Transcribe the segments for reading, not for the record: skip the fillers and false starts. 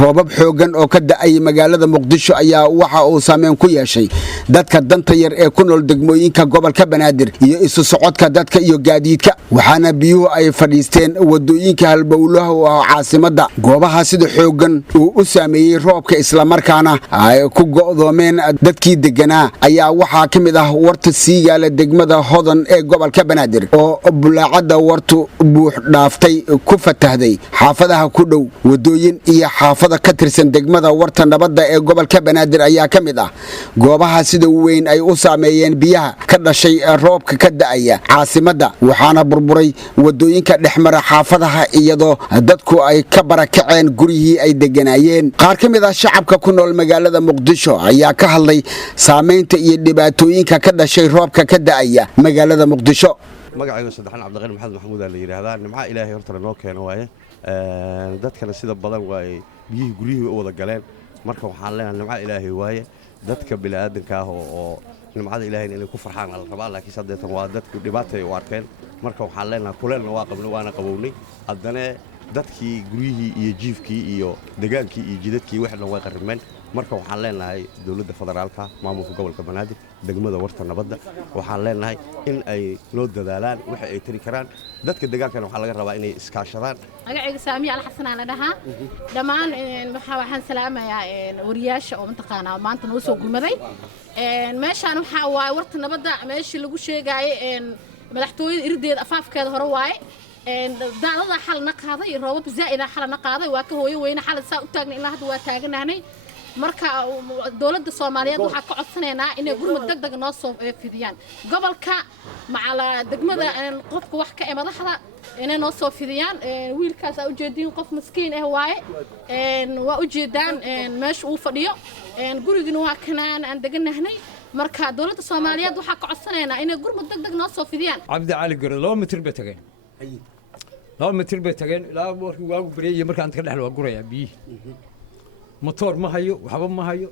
roobab xoogan oo ka da'ay magaalada Muqdisho ayaa waxa uu saameyn ku yeeshay dadka danta yar ee ku nool degmooyinka gobolka Banaadir iyo isu socodka dadka iyo gaadiidka waxaana biyuhu ay fadhiisteen wadooyinka halbowlaha oo caasimada goobaha sida xoogan uu u saameeyay roobka isla markaana ay ku go'doomeen dadkii deganaa ayaa waxa kamid ah warta Siigaale degmada Hodan ee gobolka Banaadir oo bulaacada wartu buux dhaaftay ku fatahday xaafadaha ku dhow wadooyin iyo xaafada ka tirsan degmada warta nabadda ee gobolka Banaadir ayaa kamid ah goobaha sida weyn ay u saameeyeen biyaha ka dhashay roobka ka da'aya caasimada waxaana burburay wadooyinka dhexmara xaafadaha iyadoo dadku ay ka barakaceen guriyihii ay deganaayeen qaar kamid ah shacabka ku nool magaalada Muqdisho ayaa ka hadlay saameynta iyo dhibaatooyinka ka dhashay roobka ka da'aya magaalada Muqdisho magacayga saddexan Cabdiqani Maxamed Maxamuud la yiraahdaa nimca Ilaahay horta noo keeno waaye dadkana sida badan way biyihii guriyihii u wada galeen marka waxaan leenahay nimca Ilaahay waaye dadka bilaadanka ah oo nimcada Ilaahay inay ku farxaan la rabaa laakiin sadeetan waa dadku dhibaatay u arkeen marka waxaan leenahay kuleelna waa qabnay waana qabownay haddana dadkii guriyihii iyo jiifkii iyo degaankii iyo jidadkii wax dhan way qarimeen marka waxaan leenahay dawladda federaalka maamulka gobolka Banaadir degmada warta nabadda waxaan leenahay in ay loo dadaalaan waxa ay tiri karaan dadka deegaankana waxa laga rabaa inay iskaashadaan magaciisa Saamiya Al Xasan aan dhahaa dhamaan waxaan salaamayaa wariyaasha oo intaqaana maanta noo soo gurmaday meeshaan waxa waa warta nabadda meeshii lagu sheegay madaxtooyada irdeed afaafkeeda hore waaye daadada xalna qaaday roobab zaa'ida xalna qaaday waa ka hooyo weyna xal saa u taagnay ilaa hadda waa taaganaanay marka dawladda Soomaaliyeed waxa ka codsanaynaa inay gurmad degdeg noo soo fidiyaan gobolka macala degmada qofka wax ka madaxda inay noo soo fidiyaan wiilkaas ay u jeedin qof miskiin ah waaye waa u jeedaan meesha uu fadhiyo gurigina waa kanaan aan deganahnay marka dawladda Soomaaliyeed waxa ka codsanaynaa inay gurmad degdeg noo soo fidiyaan Cabdi Cali Gure 2 mitir bay tageen 2 mitir bay tageen ilaa markii waagu bareeyay markaan ka dhaxlo waa guraya biyi motor ma hayo waxba ma hayo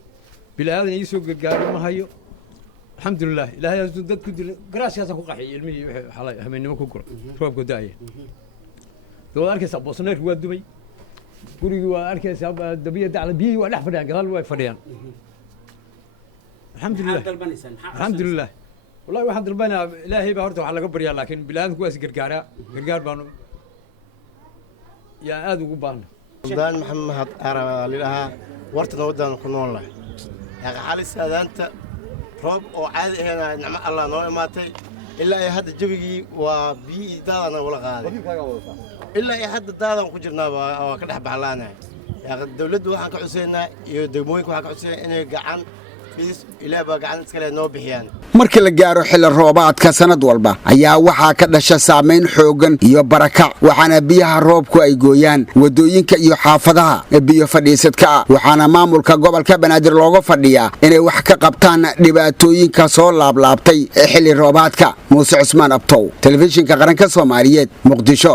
bilaadan ay soo gargaaro ma hayo alxamdulillah ilaahay azu dad ku dilay garaashkaas ku qaxay ilmihii wixii xalay habeenimo ku gura roobka daayay doo arkaysa boosneer waa dumay gurigi waa arkaysa dabiya dacla biyi waa dhex fadhiyaan gadaal way fadhiyaan alxamdulillah wallahi waxa dalbanaa ilaahay baa horta waxa laga baryaa laakiin bilaadan kuwaas gargaar baanu yaa aad ugu baahnaa دان محمد أرى لها ورتنا ودان كنون له يا حالي سادانت روب أو عاد هنا نعم الله نوع ماتي إلا أي حد جبي وبي دانا ولا غادي إلا أي حد دانا كجرنا وكده بعلانا يا الدولة وحنا كعسينا يدموين وحنا كعسينا إنه قعان markii la gaaro xilli roobaadka sanad walba ayaa waxa ka dhasha saameyn xoogan iyo barakac waxaana biyaha roobku ay gooyaan wadooyinka iyo xaafadaha biyo fadhiisadka waxaana maamulka gobolka Banaadir looga fadhiyaa inay wax ka qabtaan dhibaatooyinka soo laablaabtay xilli roobaadka Muuse Cusmaan Abtow telefishinka qaranka Soomaaliyeed Muqdisho.